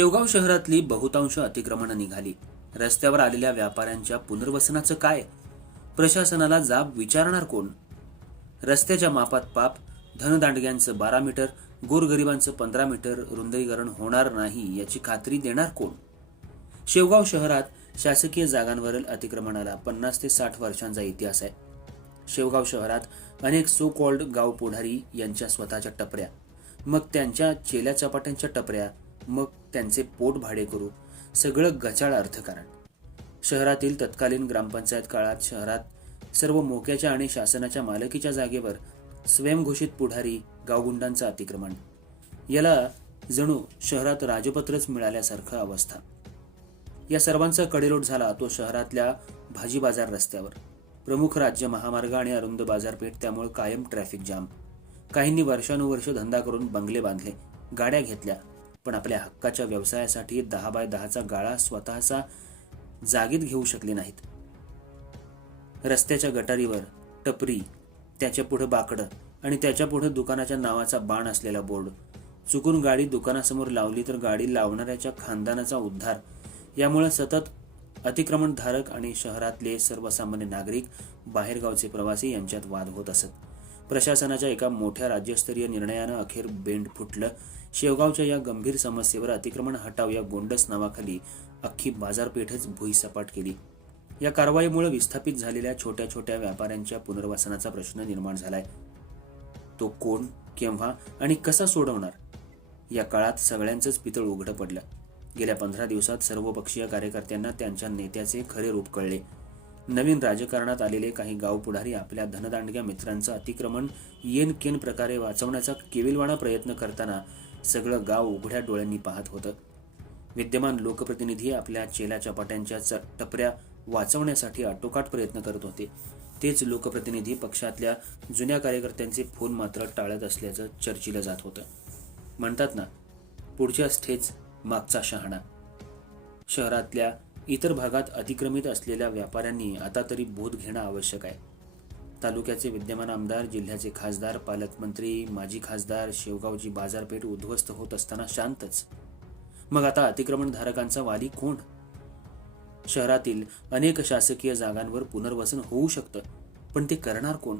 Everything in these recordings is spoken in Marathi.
शेवगाव शहरातली बहुतांश अतिक्रमणं निघाली. रस्त्यावर आलेल्या व्यापाऱ्यांच्या पुनर्वसनाचं काय? प्रशासनाला जाब विचारणार कोण? रस्त्याच्या मापात पाप धनदांडग्यांचं बारा मीटर गोरगरिबांचं पंधरा मीटर रुंदीकरण होणार नाही याची खात्री देणार कोण? शेवगाव शहरात शासकीय जागांवरील अतिक्रमणाला पन्नास ते साठ वर्षांचा इतिहास आहे. शेवगाव शहरात अनेक सो कॉल्ड गाव पुढारी यांच्या स्वतःच्या टपऱ्या मग त्यांच्या चेल्या चपाट्यांच्या टपऱ्या मग त्यांचे पोट भाडे करू सगळं गचाळ अर्थकारण. शहरातील तत्कालीन ग्रामपंचायत काळात शहरात सर्व मोक्याच्या आणि शासनाच्या मालकीच्या जागेवर स्वयंघोषित पुढारी गावगुंडांचं अतिक्रमण. याला जणू शहरात राजपत्रच मिळाल्यासारखं अवस्था. या सर्वांचा कडेलोट झाला तो शहरातल्या भाजी बाजार रस्त्यावर. प्रमुख राज्य महामार्ग आणि अरुंद बाजारपेठ त्यामुळे कायम ट्रॅफिक जाम. काहींनी वर्षानुवर्ष धंदा करून बंगले बांधले गाड्या घेतल्या पण आपल्या हक्काच्या व्यवसायासाठी दहा बाय दहाचा गाळा स्वतःचा जागीत घेऊ शकले नाहीत. रस्त्याच्या गटारीवर टपरी त्याच्या पुढे बाकडं आणि त्याच्या पुढे दुकानाच्या नावाचा बाण असलेला बोर्ड. चुकून गाडी दुकानासमोर लावली तर गाडी लावणाऱ्याच्या खानदानाचा उद्धार. यामुळे सतत अतिक्रमणधारक आणि शहरातले सर्वसामान्य नागरिक बाहेरगावचे प्रवासी यांच्यात वाद होत असत. प्रशासनाच्या एका मोठ्या राज्यस्तरीय निर्णयानं अखेर बेंड फुटलं. शेवगावच्या या गंभीर समस्येवर अतिक्रमण हटाव या गोंडस नावाखाली अख्खी बाजारपेठच भुईसपाट केली. या कारवाईमुळे विस्थापित झालेल्या छोट्या छोट्या व्यापाऱ्यांच्या पुनर्वसनाचा प्रश्न निर्माण झालाय. तो कोण केव्हा आणि कसा सोडवणार? या काळात सगळ्यांचंच पितळ उघडं पडलं. गेल्या पंधरा दिवसात सर्वपक्षीय कार्यकर्त्यांना त्यांच्या नेत्याचे खरे रूप कळले. नवीन राजकारणात आलेले काही गाव पुढारी आपल्या धनदांडग्या मित्रांचं अतिक्रमण येन केन प्रकारे वाचवण्याचा केविलवाणा प्रयत्न करताना सगळं गाव उघड्या डोळ्यांनी पाहत होतं. विद्यमान लोकप्रतिनिधी आपल्या चेल्या चपाट्यांच्या च- टपऱ्या वाचवण्यासाठी आटोकाट प्रयत्न करत होते. तेच लोकप्रतिनिधी पक्षातल्या जुन्या कार्यकर्त्यांचे फोन मात्र टाळत असल्याचं चर्चिलं जात होतं. म्हणतात ना पुढच्या ठेच मागचा शहाणा. शहरातल्या इतर भागात अतिक्रमित असलेल्या व्यापाऱ्यांनी आता तरी बोध घेणं आवश्यक आहे. तालुक्याचे विद्यमान आमदार जिल्ह्याचे खासदार पालकमंत्री माजी खासदार शेवगावची बाजारपेठ उद्ध्वस्त होत असताना शांतच. मग आता अतिक्रमणधारकांचा वाली कोण? शहरातील अनेक शासकीय जागांवर पुनर्वसन होऊ शकतं पण ते करणार कोण?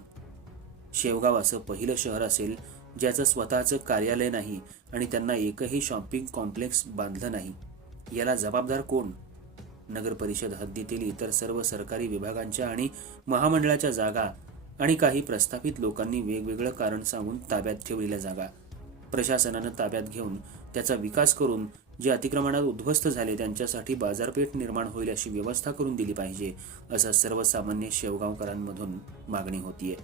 शेवगाव असं पहिलं शहर असेल ज्याचं स्वतःचं कार्यालय नाही आणि त्यांना एकही शॉपिंग कॉम्प्लेक्स बांधलं नाही. याला जबाबदार कोण? नगरपरिषद हद्दीतील इतर सर्व सरकारी विभागांच्या आणि महामंडळाच्या जागा आणि काही प्रस्थापित लोकांनी वेगवेगळं कारण सांगून ताब्यात ठेवलेल्या जागा. प्रशासनानं ताब्यात घेऊन त्याचा विकास करून जे अतिक्रमणात उद्ध्वस्त झाले त्यांच्यासाठी बाजारपेठ निर्माण होईल अशी व्यवस्था करून दिली पाहिजे असं सर्वसामान्य शेवगावकरांमधून मागणी होतीये.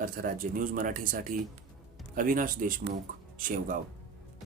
अर्थराज्य न्यूज मराठीसाठी अविनाश देशमुख शेवगाव.